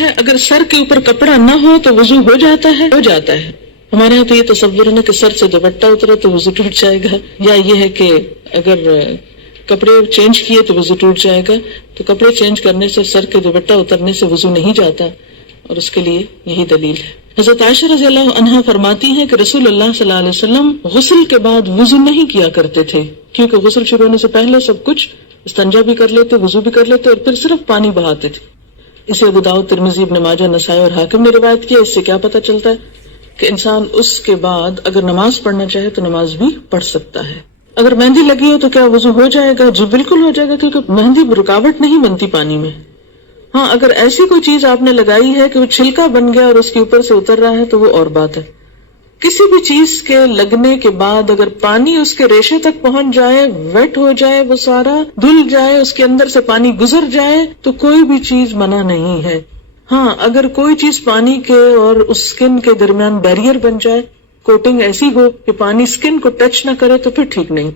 ہے اگر سر کے اوپر کپڑا نہ ہو تو وضو ہو جاتا ہے؟ ہو جاتا ہے. ہمارے یہاں تو یہ تصور ہے نا کہ سر سے دوپٹہ اترا تو وضو ٹوٹ جائے گا، یا یہ ہے کہ اگر کپڑے چینج کیے تو وضو ٹوٹ جائے گا. تو کپڑے چینج کرنے سے، سر کے دوپٹہ اترنے سے وضو نہیں جاتا، اور اس کے لیے یہی دلیل ہے. حضرت عائشہ رضی اللہ عنہا فرماتی ہیں کہ رسول اللہ صلی اللہ علیہ وسلم غسل کے بعد وضو نہیں کیا کرتے تھے، کیونکہ غسل شروع ہونے سے پہلے سب کچھ استنجا بھی کر لیتے، وضو بھی کر لیتے، اور پھر صرف پانی بہاتے تھے. اسے ابو داؤد، ترمذی، ابن ماجہ، نسائی اور حاکم نے روایت کیا. اس سے کیا پتہ چلتا ہے کہ انسان اس کے بعد اگر نماز پڑھنا چاہے تو نماز بھی پڑھ سکتا ہے. اگر مہندی لگی ہو تو کیا وضو ہو جائے گا؟ جی بالکل ہو جائے گا، کیونکہ مہندی رکاوٹ نہیں بنتی پانی میں. ہاں اگر ایسی کوئی چیز آپ نے لگائی ہے کہ وہ چھلکا بن گیا اور اس کے اوپر سے اتر رہا ہے تو وہ اور بات ہے. کسی بھی چیز کے لگنے کے بعد اگر پانی اس کے ریشے تک پہنچ جائے، ویٹ ہو جائے، وہ سارا دھل جائے، اس کے اندر سے پانی گزر جائے، تو کوئی بھی چیز منع نہیں ہے. ہاں اگر کوئی چیز پانی کے اور اس سکن کے درمیان بیریئر بن جائے، کوٹنگ ایسی ہو کہ پانی سکن کو ٹچ نہ کرے، تو پھر ٹھیک نہیں.